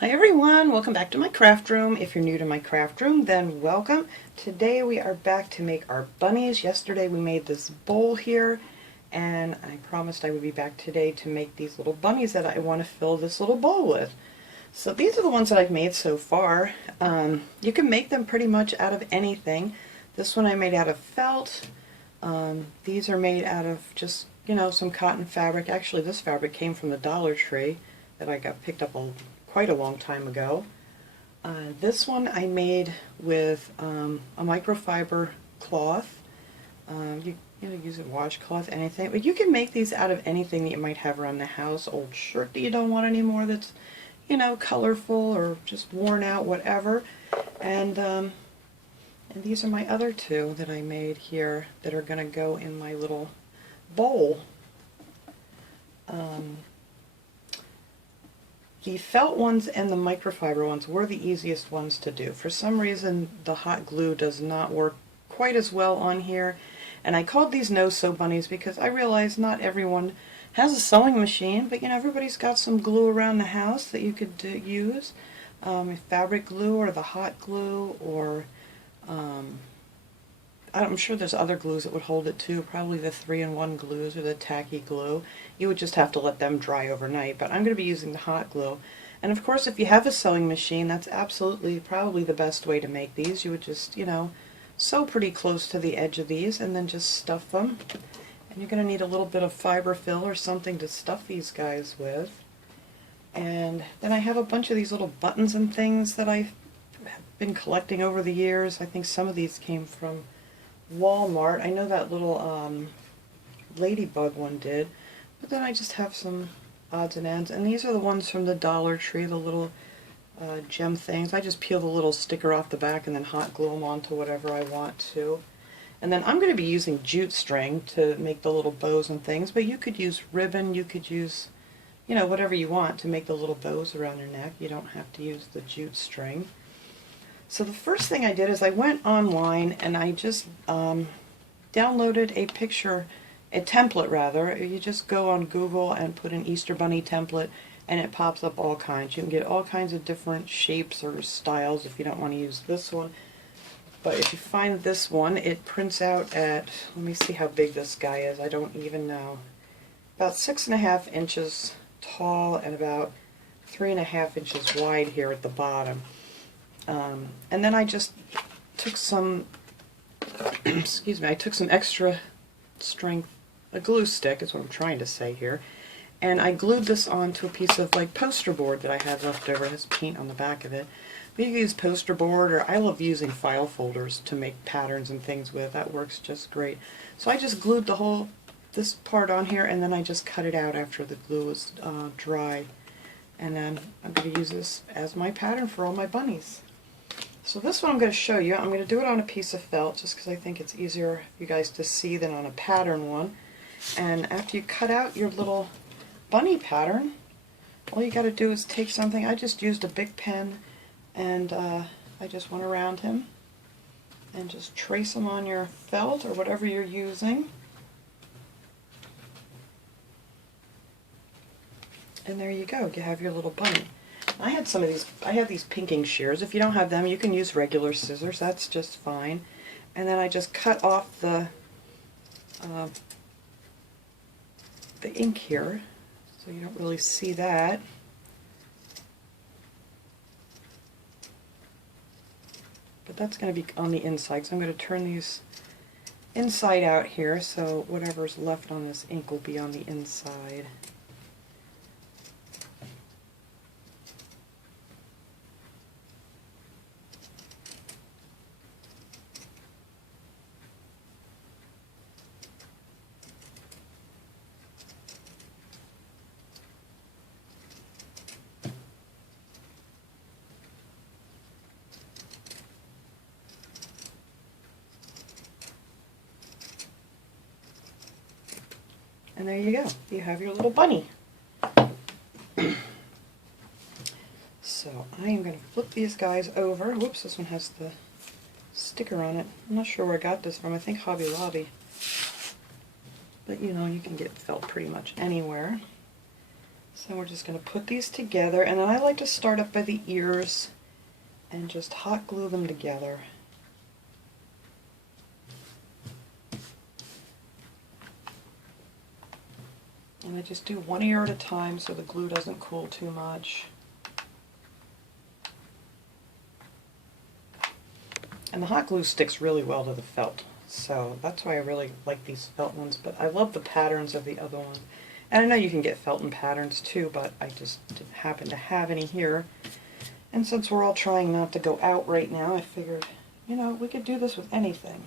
Hi everyone, welcome back to my craft room. If you're new to my craft room, then welcome. Today we are back to make our bunnies. Yesterday we made this bowl here, and I promised I would be back today to make these little bunnies that I want to fill this little bowl with. So these are the ones that I've made so far. You can make them pretty much out of anything. This one I made out of felt. These are made out of just, some cotton fabric. Actually, this fabric came from the Dollar Tree that I got picked up quite a long time ago. This one I made with a microfiber cloth. You use a washcloth, anything, but you can make these out of anything that you might have around the house. Old shirt that you don't want anymore that's colorful or just worn out, whatever. And these are my other two that I made here that are going to go in my little bowl. The felt ones and the microfiber ones were the easiest ones to do. For some reason the hot glue does not work quite as well on here, and I called these no sew bunnies because I realize not everyone has a sewing machine, but everybody's got some glue around the house that you could use. Fabric glue or the hot glue, or I'm sure there's other glues that would hold it too, probably the 3-in-1 glues or the tacky glue. You would just have to let them dry overnight, but I'm going to be using the hot glue. And of course, if you have a sewing machine, that's absolutely probably the best way to make these. You would just, sew pretty close to the edge of these and then just stuff them. And you're going to need a little bit of fiber fill or something to stuff these guys with. And then I have a bunch of these little buttons and things that I've been collecting over the years. I think some of these came from Walmart. I know that little ladybug one did, but then I just have some odds and ends, and these are the ones from the Dollar Tree, the little gem things. I just peel the little sticker off the back and then hot glue them onto whatever I want to. And then I'm going to be using jute string to make the little bows and things, but you could use ribbon, you could use whatever you want to make the little bows around your neck. You don't have to use the jute string. So the first thing I did is I went online and I just downloaded a template rather. You just go on Google and put an Easter Bunny template and it pops up all kinds. You can get all kinds of different shapes or styles if you don't want to use this one. But if you find this one, it prints out at, let me see how big this guy is, I don't even know, about 6.5 inches tall and about 3.5 inches wide here at the bottom. And then I just took some, excuse me, I took some extra strength, a glue stick is what I'm trying to say here, and I glued this onto a piece of poster board that I had left over. It has paint on the back of it. But you can use poster board, or I love using file folders to make patterns and things with. That works just great. So I just glued this part on here, and then I just cut it out after the glue was dry. And then I'm going to use this as my pattern for all my bunnies. So this one I'm going to show you. I'm going to do it on a piece of felt just because I think it's easier for you guys to see than on a pattern one. And after you cut out your little bunny pattern, all you got to do is take something. I just used a big pen and I just went around him and just trace them on your felt or whatever you're using. And there you go, you have your little bunny. I had some of these, I have these pinking shears. If you don't have them, you can use regular scissors, that's just fine. And then I just cut off the ink here, so you don't really see that. But that's going to be on the inside, so I'm going to turn these inside out here, so whatever's left on this ink will be on the inside. And there you go. You have your little bunny. So I am going to flip these guys over. Whoops, this one has the sticker on it. I'm not sure where I got this from. I think Hobby Lobby. But you can get felt pretty much anywhere. So we're just going to put these together, and then I like to start up by the ears and just hot glue them together. And I just do one ear at a time so the glue doesn't cool too much. And the hot glue sticks really well to the felt, so that's why I really like these felt ones, but I love the patterns of the other ones. And I know you can get felt in patterns too, but I just didn't happen to have any here. And since we're all trying not to go out right now, I figured, you know, we could do this with anything.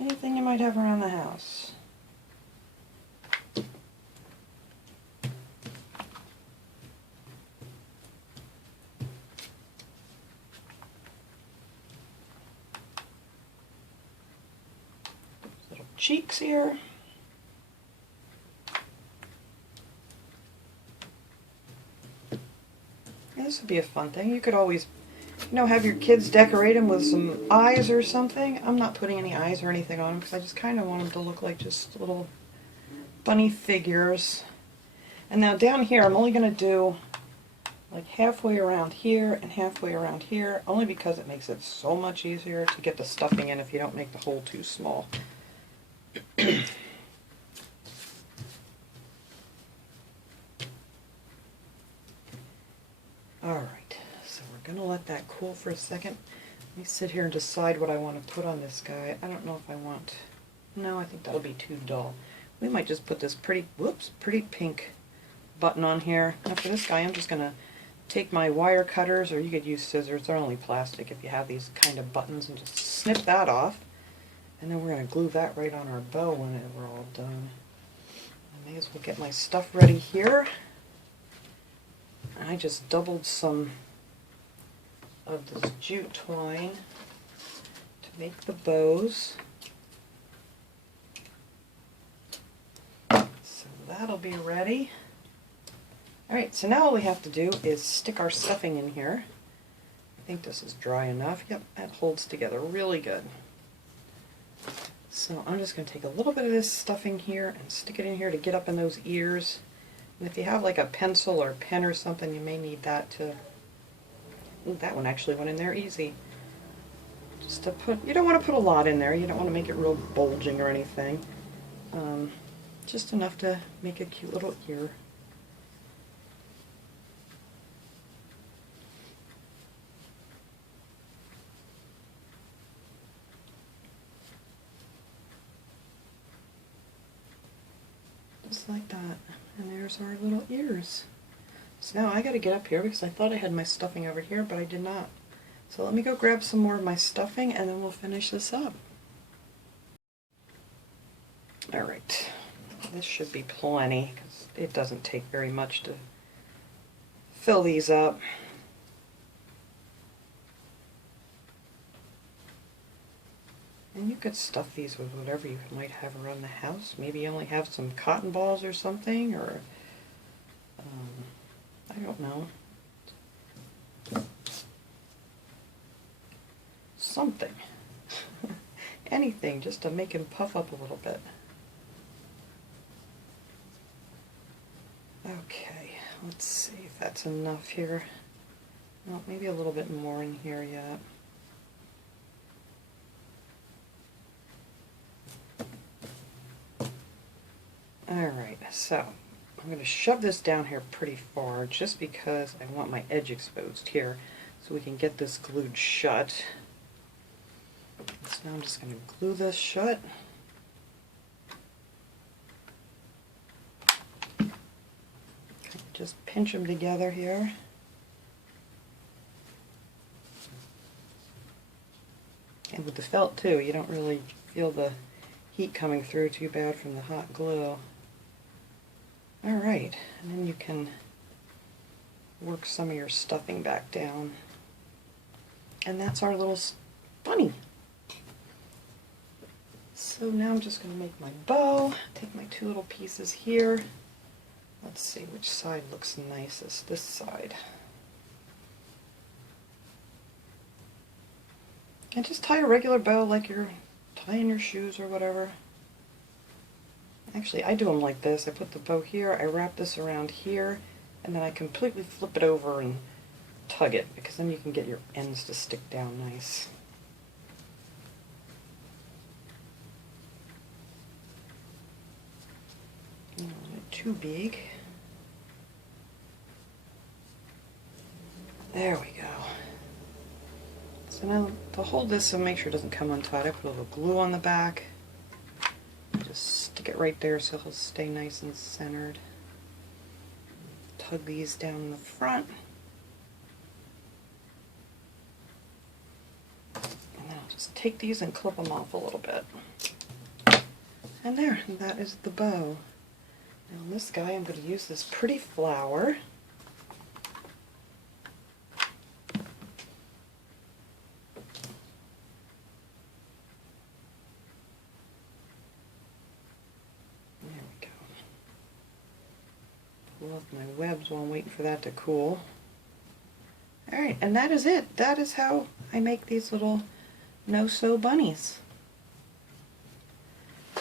Anything you might have around the house. Little cheeks here. And this would be a fun thing. You could always, you know, have your kids decorate them with some eyes or something. I'm not putting any eyes or anything on them because I just kind of want them to look like just little bunny figures. And now down here, I'm only going to do like halfway around here and halfway around here, only because it makes it so much easier to get the stuffing in if you don't make the hole too small. Alright, so we're going to let that cool for a second. Let me sit here and decide what I want to put on this guy. I don't know if I want... No, I think that'll be too dull. We might just put this pretty pink button on here. Now for this guy, I'm just going to take my wire cutters, or you could use scissors. They're only plastic if you have these kind of buttons, and just snip that off. And then we're going to glue that right on our bow when we're all done. I may as well get my stuff ready here. I just doubled some of this jute twine to make the bows. So that'll be ready. Alright, so now all we have to do is stick our stuffing in here. I think this is dry enough. Yep, that holds together really good. So I'm just going to take a little bit of this stuffing here and stick it in here to get up in those ears. And if you have like a pencil or pen or something, you may need that to... Ooh, that one actually went in there easy. Just to put... You don't want to put a lot in there. You don't want to make it real bulging or anything. Just enough to make a cute little ear. Just like that. And there's our little ears. So now I gotta get up here because I thought I had my stuffing over here, but I did not. So let me go grab some more of my stuffing and then we'll finish this up. Alright, this should be plenty because it doesn't take very much to fill these up. And you could stuff these with whatever you might have around the house. Maybe you only have some cotton balls or something, or I don't know. Something. Anything, just to make him puff up a little bit. Okay, let's see if that's enough here. Well, maybe a little bit more in here yet. Alright, so I'm going to shove this down here pretty far just because I want my edge exposed here so we can get this glued shut. So now I'm just going to glue this shut. Just pinch them together here. And with the felt too, you don't really feel the heat coming through too bad from the hot glue. Alright, and then you can work some of your stuffing back down. And that's our little bunny. So now I'm just going to make my bow, take my two little pieces here. Let's see which side looks nicest. This side. And just tie a regular bow like you're tying your shoes or whatever. Actually, I do them like this. I put the bow here, I wrap this around here, and then I completely flip it over and tug it, because then you can get your ends to stick down nice. A little bit too big. There we go. So now to hold this and make sure it doesn't come untied, I put a little glue on the back. Just stick it right there so it'll stay nice and centered. Tug these down in the front. And then I'll just take these and clip them off a little bit. And there, and that is the bow. Now on this guy I'm going to use this pretty flower. Love my webs while I'm waiting for that to cool. Alright, and that is it. That is how I make these little no-sew bunnies.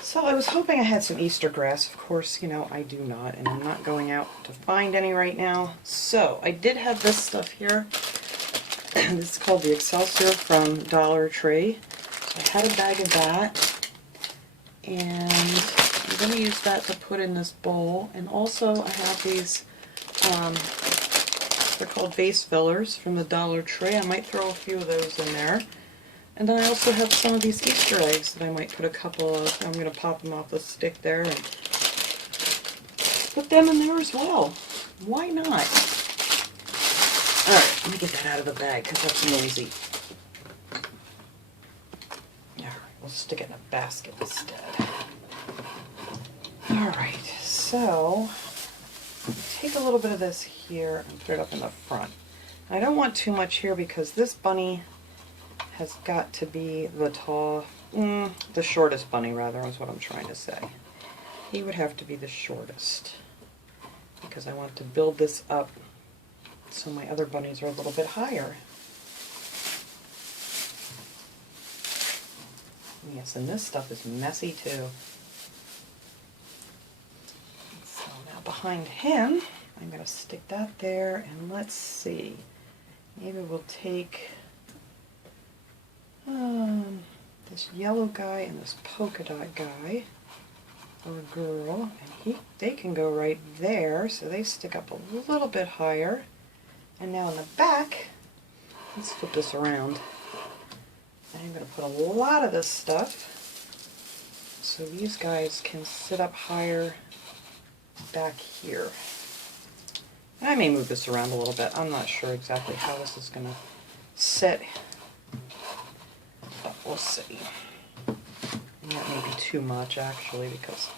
So I was hoping I had some Easter grass. Of course, you know, I do not, and I'm not going out to find any right now. So I did have this stuff here. This is called the Excelsior from Dollar Tree. So I had a bag of that, and I'm going to use that to put in this bowl. And also I have these, they're called vase fillers from the Dollar Tree. I might throw a few of those in there. And then I also have some of these Easter eggs that I might put a couple of. I'm going to pop them off the stick there and put them in there as well. Why not? Alright, let me get that out of the bag because that's noisy. Alright, we'll stick it in a basket instead. Alright, so take a little bit of this here and put it up in the front. I don't want too much here because this bunny has got to be the shortest bunny, rather, is what I'm trying to say. He would have to be the shortest because I want to build this up so my other bunnies are a little bit higher. Yes, and this stuff is messy too. So now behind him, I'm going to stick that there, and let's see. Maybe we'll take this yellow guy and this polka dot guy, or girl, and they can go right there, so they stick up a little bit higher. And now in the back, let's flip this around. I'm going to put a lot of this stuff so these guys can sit up higher back here. And I may move this around a little bit. I'm not sure exactly how this is going to sit. But we'll see. And that may be too much, actually, because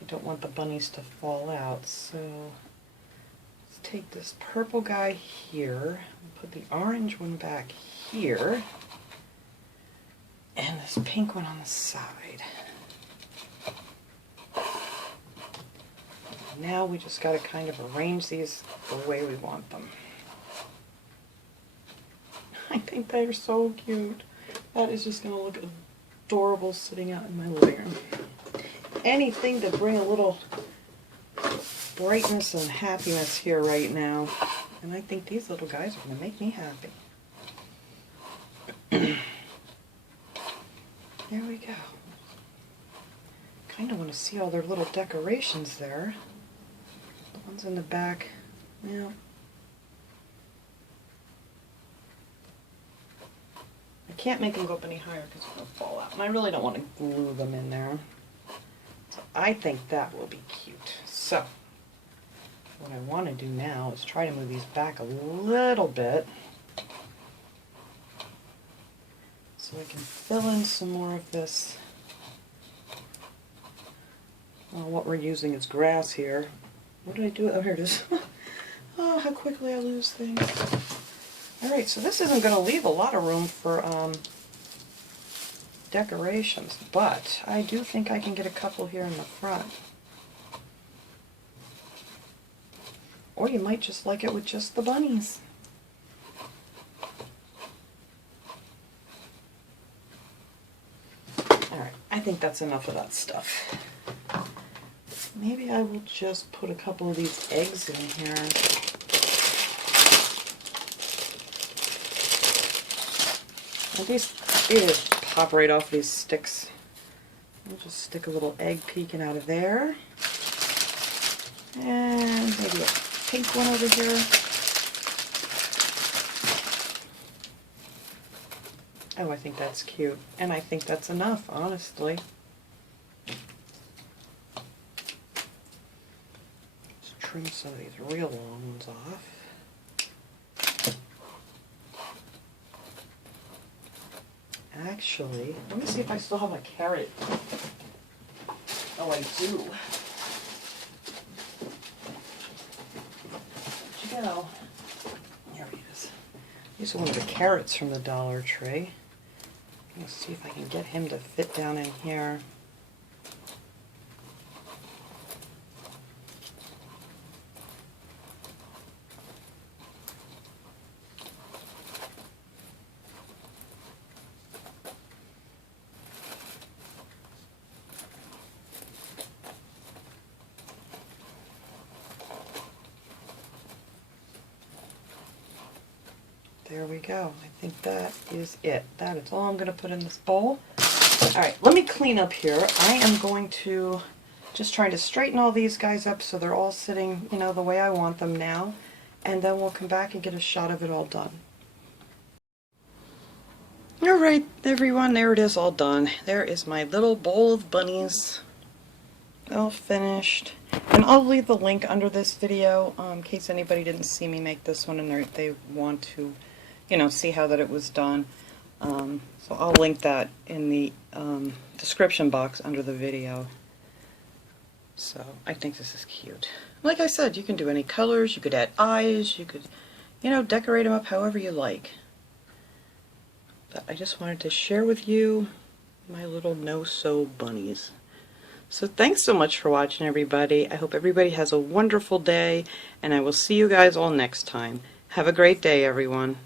I don't want the bunnies to fall out. So let's take this purple guy here and put the orange one back here, and this pink one on the side. Now we just got to kind of arrange these the way we want them. I think they're so cute. That is just going to look adorable sitting out in my living room. Anything to bring a little brightness and happiness here right now. And I think these little guys are going to make me happy. There we go. Kind of want to see all their little decorations there. The ones in the back, yeah. I can't make them go up any higher because they're going to fall out. And I really don't want to glue them in there. So I think that will be cute. So, what I want to do now is try to move these back a little bit so I can fill in some more of this. Well, what we're using is grass here. What did I do? Oh, here it is. Oh, how quickly I lose things. Alright, so this isn't going to leave a lot of room for decorations, but I do think I can get a couple here in the front. Or you might just like it with just the bunnies. Alright, I think that's enough of that stuff. maybe I will just put a couple of these eggs in here. And these just pop right off these sticks. I'll just stick a little egg peeking out of there. And maybe a pink one over here. Oh, I think that's cute. And I think that's enough, honestly. Let's trim some of these real long ones off. Actually, let me see if I still have a carrot. Oh, I do. Where'd you go? There he is. These are one of the carrots from the Dollar Tree. Let's see if I can get him to fit down in here. There we go. I think that is it. That is all I'm going to put in this bowl. Alright, let me clean up here. I am going to just trying to straighten all these guys up so they're all sitting, you know, the way I want them now. And then we'll come back and get a shot of it all done. Alright, everyone, there it is all done. There is my little bowl of bunnies. All finished. And I'll leave the link under this video in case anybody didn't see me make this one and they want to, you know, see how that it was done. So I'll link that in the description box under the video. So I think this is cute. Like I said, you can do any colors, you could add eyes, you could, you know, decorate them up however you like. But I just wanted to share with you my little no-sew bunnies. So thanks so much for watching, everybody. I hope everybody has a wonderful day, and I will see you guys all next time. Have a great day, everyone.